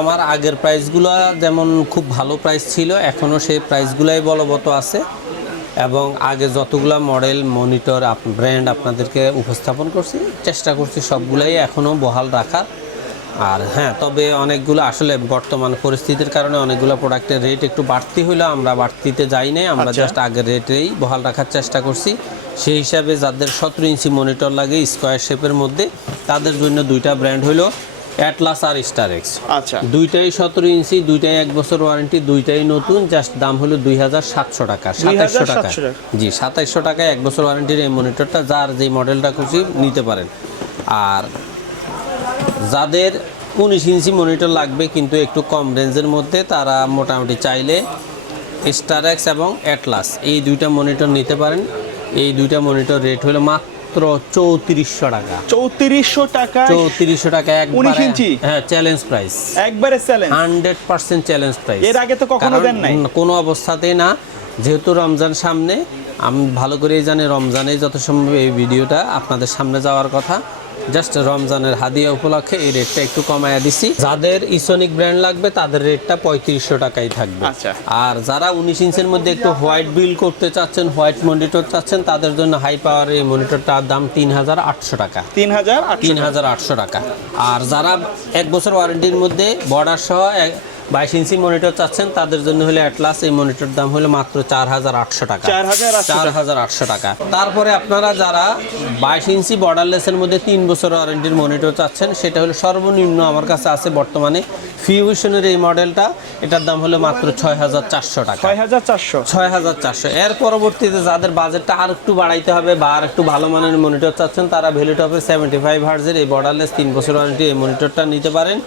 আমার আগের প্রাইসগুলো যেমন খুব ভালো প্রাইস ছিল, এখনও সেই প্রাইসগুলাই বলবৎ আছে। এবং আগে যতগুলো মডেল মনিটর ব্র্যান্ড আপনাদেরকে উপস্থাপন করছি, চেষ্টা করছি সবগুলাই এখনও বহাল রাখার। আর হ্যাঁ, তবে অনেকগুলো আসলে বর্তমান পরিস্থিতির কারণে অনেকগুলো প্রোডাক্টের রেট একটু বাড়তি হইলেও আমরা বাড়তিতে যাই নাই, আমরা জাস্ট আগের রেটেই বহাল রাখার চেষ্টা করছি। সেই হিসাবে যাদের 17 ইঞ্চি মনিটর লাগে স্কোয়ার শেপের মধ্যে, তাদের জন্য দুইটা ব্র্যান্ড হলো অ্যাটলাস আর স্টার এক্স। আচ্ছা, দুইটাই 17 ইঞ্চি, দুইটাই 1 বছর ওয়ারেন্টি, দুইটাই নতুন। জাস্ট দাম হলো 2700 টাকা, 2700 টাকা। জি, 2700 টাকায় 1 বছর ওয়ারেন্টির এই মনিটরটা যার যে মডেলটা খুশি নিতে পারেন। আর যাদের 19 ইঞ্চি মনিটর লাগবে কিন্তু একটু কম রেঞ্জের মধ্যে, তারা মোটামুটি চাইলে স্টার এক্স এবং অ্যাটলাস এই দুইটা মনিটর নিতে পারেন। এই দুইটা মনিটর রেট হলো মাত্র 3400 টাকা। 3400 টাকা, 3400 টাকা 19 ইঞ্চি। হ্যাঁ, চ্যালেঞ্জ প্রাইস, একবারে চ্যালেঞ্জ, 100% চ্যালেঞ্জ প্রাইস। এর আগে তো কখনো দেন নাই? কোনো অবস্থাতেই না। যেহেতু রমজান সামনে, আমি ভালো করেই জানি রমজানে যত সম্ভব এই ভিডিওটা আপনাদের সামনে যাওয়ার কথা। জাস্ট রমজানের হাদিয়া উপলক্ষে এই রেটটা একটু কমায়া দিছি। যাদের ইসোনিক ব্র্যান্ড লাগবে তাদের রেটটা 3500 টাকাই থাকবে। আচ্ছা। আর যারা 19 ইঞ্চের মধ্যে একটু হোয়াইট বিল করতে চাচ্ছেন, হোয়াইট মনিটর চাচ্ছেন, তাদের জন্য হাই পাওয়ার এই মনিটরটার দাম 3800 টাকা। 3800 টাকা। আর যারা 1 বছর ওয়ারেন্টির মধ্যে বর্ডার সহ 22 ইঞ্চি মনিটর চাচ্ছেন, তাদের জন্য হলে অ্যাটলাস এই মনিটর দাম হলো মাত্র 4800 টাকা। 4800 টাকা। তারপরে আপনারা যারা 22 ইঞ্চি বর্ডারলেসের মধ্যে 3 বছর ওয়ারেন্টির মনিটর চাচ্ছেন, সেটা হলো সর্বনিম্ন আমার কাছে আছে বর্তমানে ফিউশনের এই মডেলটা, এটার দাম হলো মাত্র 6400 টাকা। 6400। এর পরবর্তীতে যাদের বাজেটটা আর একটু বাড়াইতে হবে বা আর একটু ভালো মানের মনিটর চাচ্ছেন, তারা ভ্যালুটপের 75 হার্জের এই বর্ডারলেস 3 বছর ওয়ারেন্টি এই মনিটরটা নিতে পারেন।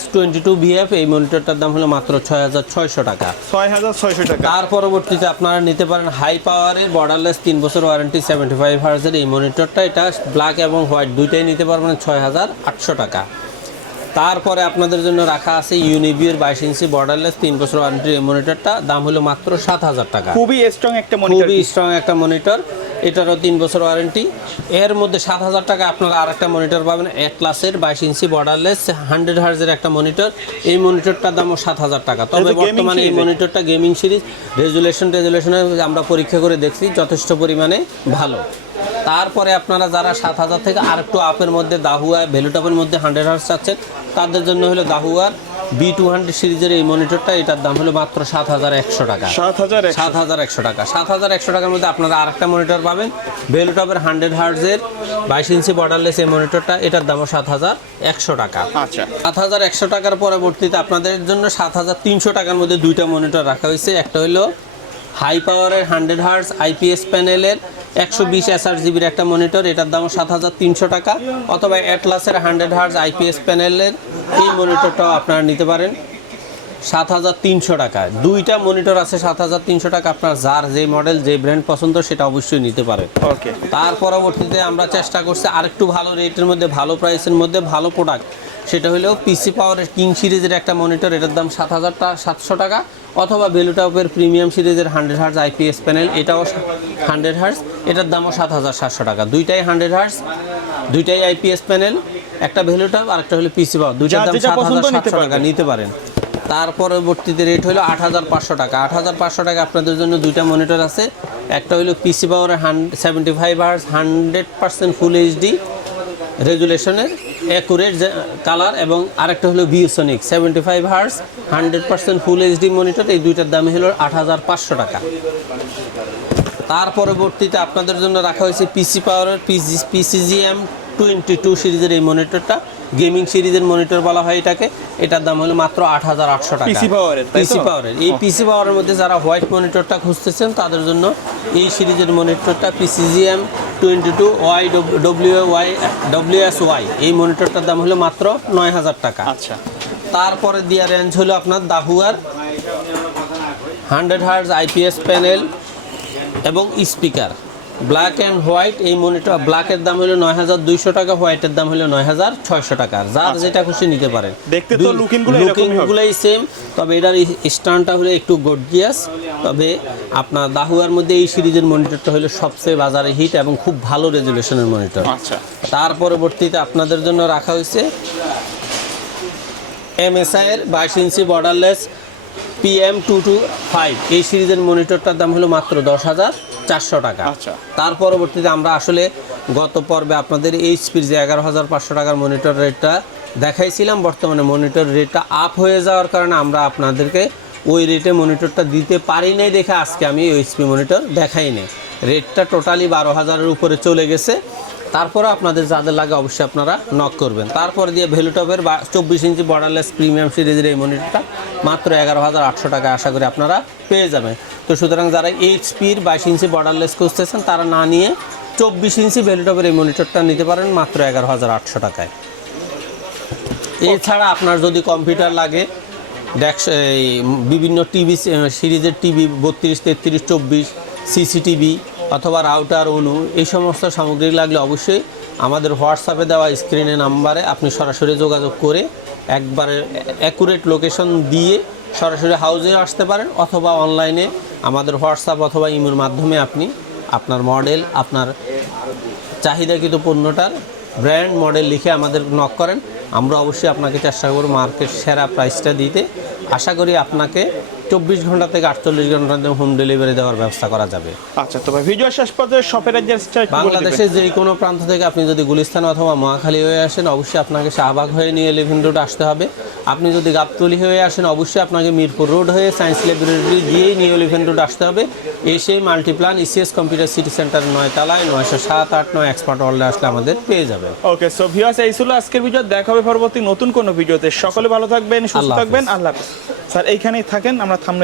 S22VF এই মনিটরটার দাম হলো মাত্র 6600 টাকা। 6600 টাকা। তার পরবর্তীতে আপনারা নিতে পারেন হাই পাওয়ারের বর্ডারলেস 3 বছর ওয়ারেন্টি 75 হার্জের এই মনিটরটা। এটা ব্ল্যাক এবং হোয়াইট দুইটাই নিতে পারবেন 6800 টাকা। তারপরে আপনাদের জন্য রাখা আছে ইউনিবির 22 ইঞ্চি বর্ডারলেস 3 বছর ওয়ারেন্টি এই মনিটরটা, দাম হলো মাত্র 7000 টাকা। খুবই স্ট্রং একটা মনিটর, খুবই স্ট্রং একটা মনিটর। এটারও 3 বছর ওয়ারেন্টি। এর মধ্যে 7000 টাকা আপনারা আরেকটা মনিটর পাবেন অ্যাটলাসের 22 ইঞ্চি বর্ডারলেস 100 হার্জের একটা মনিটর। এই মনিটরটার দামও 7000 টাকা। তবে বর্তমানে এই মনিটরটা গেমিং সিরিজ, রেজুলেশনে আমরা পরীক্ষা করে দেখছি যথেষ্ট পরিমাণে ভালো। তারপরে আপনারা যারা 7000 থেকে আর একটু আপের মধ্যে দাহুয়া ভ্যালুটপের মধ্যে 100 হার্জ চাচ্ছেন, তাদের জন্য হলো দাহুয়ার B200 সিরিজের এই মনিটরটা, এটার দাম হলো মাত্র 7100 টাকা। 7100 টাকা। 7100 টাকার মধ্যে আপনারা আরেকটা মনিটর পাবেন ভ্যালুটপের 100 হার্জের 22 ইঞ্চি বর্ডারলেস এই মনিটরটা, এটার দামও 7100 টাকা। আচ্ছা, 7100 টাকার পরবর্তীতে আপনাদের জন্য 7300 টাকার মধ্যে দুইটা মনিটর রাখা হয়েছে। একটা হলো হাই পাওয়ারের 100 হার্জ IPS প্যানেলের 120 SRGBর একটা মনিটর, এটার দাম 7300 টাকা। অথবা অ্যাটলাসের 100 হার্জ IPS প্যানেলের এই মনিটরটাও আপনারা নিতে পারেন 7300 টাকা। দুইটা মনিটর আছে 7300 টাকা। আপনার যার যে মডেল যে ব্র্যান্ড পছন্দ সেটা অবশ্যই নিতে পারেন। ওকে। তার পরবর্তীতে আমরা চেষ্টা করছি আরেকটু ভালো রেটের মধ্যে, ভালো প্রাইসের মধ্যে ভালো প্রোডাক্ট, সেটা হলো পিসি পাওয়ারের কিং সিরিজের একটা মনিটর, এটার দাম 7700 টাকা। অথবা ভ্যালুটপের প্রিমিয়াম সিরিজের 100 হার্জ IPS প্যানেল, এটাও 100 হার্জ, এটার দামও 7700 টাকা। দুইটাই 100 হার্জ, দুইটাই IPS প্যানেল, একটা ভ্যালুটপ আর একটা হলো পিসি পাওয়ার, দুইটার দাম 7700 টাকা নিতে পারেন। তার পরবর্তীতে রেট হলো 8500 টাকা। 8500 টাকা আপনাদের জন্য দুইটা মনিটর আছে। একটা হলো পিসি পাওয়ারের 75 হার্জ 100% ফুল HD রেজুলেশনের অ্যাকুরেট কালার, এবং আরেকটা হলো ভিউসনিক 75 হার্জ 100% ফুল HD মনিটর। এই দুইটার দাম হলো 8500 টাকা। তার পরবর্তীতে আপনাদের জন্য রাখা হয়েছে পিসি পাওয়ারের PCGM 22 সিরিজের এই মনিটরটা, গেমিং সিরিজের মনিটর বলা হয় এটাকে। এটার দাম হলো মাত্র 8800 টাকা। পিসি পাওয়ারের এই পিসি পাওয়ারের মধ্যে যারা হোয়াইট মনিটরটা খুঁজতেছেন, তাদের জন্য এই সিরিজের মনিটরটা PCGM 22 WSY এই মনিটরটার দাম হলো মাত্র 9000 টাকা। আচ্ছা। তারপরে দিয়া রেঞ্জ হলো আপনার দাহুয়ার 100 হার্জ IPS প্যানেল এবং স্পিকার ব্ল্যাক অ্যান্ড হোয়াইট এই মনিটর। ব্ল্যাকের দাম হলো 9200 টাকা, হোয়াইটের দাম হলো 9600 টাকা। যার যেটা খুশি নিতে পারেন। দেখতে তো লুকিংগুলোই সেম, তবে এটার স্ট্যান্ডটা হলো একটু গর্জিয়াস। তবে আপনার দাহুয়ার মধ্যে এই সিরিজের মনিটরটা হলো সবচেয়ে বাজারে হিট এবং খুব ভালো রেজুলেশনের মনিটর। আচ্ছা। তার পরবর্তীতে আপনাদের জন্য রাখা হয়েছে MSI এর 22 ইঞ্চি বর্ডারলেস PM225 এই সিরিজের মনিটরটার দাম হলো মাত্র 10,400 টাকা। আচ্ছা। তার পরবর্তীতে আমরা আসলে গত পর্বে আপনাদের এইচপির যে 11,500 টাকার মনিটর রেটটা দেখাইছিলাম, বর্তমানে মনিটর রেটটা আপ হয়ে যাওয়ার কারণে আমরা আপনাদেরকে ওই রেটে মনিটরটা দিতে পারি নাই দেখে আজকে আমি এইচপি মনিটর দেখাই নাই। রেটটা টোটালি 12,000-এর উপরে চলে গেছে। তারপরে আপনাদের যাদের লাগে অবশ্যই আপনারা নক করবেন। তারপরে দিয়ে ভ্যালুটপের 24 ইঞ্চি বর্ডারলেস প্রিমিয়াম সিরিজের এই মনিটরটা মাত্র 11,800 টাকা আশা করি আপনারা পেয়ে যাবেন। তো সুতরাং যারা এইচপির 22 ইঞ্চি বর্ডারলেস খুঁজতেছেন তারা না নিয়ে 24 ইঞ্চি ভ্যালুটপের এই মনিটরটা নিতে পারেন মাত্র 11,800 টাকায়। এছাড়া আপনার যদি কম্পিউটার লাগে, এই বিভিন্ন টিভি সিরিজের টিভি 32, 33, 24, সিসিটিভি অথবা রাউটার অনু এই সমস্ত সামগ্রী লাগলে অবশ্যই আমাদের হোয়াটসঅ্যাপে দেওয়া স্ক্রিনে নাম্বারে আপনি সরাসরি যোগাযোগ করে একবারে অ্যাকুরেট লোকেশন দিয়ে সরাসরি হাউসে আসতে পারেন, অথবা অনলাইনে আমাদের হোয়াটসঅ্যাপ অথবা ইমের মাধ্যমে আপনি আপনার মডেল, আপনার চাহিদাকৃত পণ্যটার ব্র্যান্ড মডেল লিখে আমাদের নক করেন। আমরা অবশ্যই আপনাকে চেষ্টা করব মার্কেট সেরা প্রাইসটা দিতে। আশা করি আপনাকে 24 ঘন্টা থেকে 48 ঘন্টার মধ্যে হোম ডেলিভারি দেওয়ার ব্যবস্থা করা যাবে। আচ্ছা, তো ভাই ভিডিও শেষ পর্যন্ত শপের অ্যাড্রেসটা একটু বলে দিবেন। বাংলাদেশের যে কোনো প্রান্ত থেকে আপনি যদি গুলিস্তান অথবা মহাখালী হয়ে আসেন অবশ্যই আপনাকে শাহবাগ হয়ে নিয়ে এলিভেন রোড আসতে হবে। আপনি যদি গাবতলী হয়ে আসেন অবশ্যই আপনাকে মিরপুর রোড হয়ে সায়েন্স ল্যাবরেটরি গিয়েই নিয়ে এলিভেন রোড আসতে হবে। এসে Multiplan ECS computer city centre 9 তলায় 907, 8, 9 এক্সপার্ট ওয়ার্ল্ডে আসলে আমাদের পেয়ে যাবে। ওকে, সো ভিউয়ার্স এই ছিল আজকের ভিডিও। দেখা হবে পরবর্তী নতুন কোনো ভিডিওতে। সকলে ভালো থাকবেন, সুস্থ আল্লাহ থাকবেন। হাফেজ। আল্লাহ হাফেজ। স্যার এইখানেই থাকেন, আমরা থামনে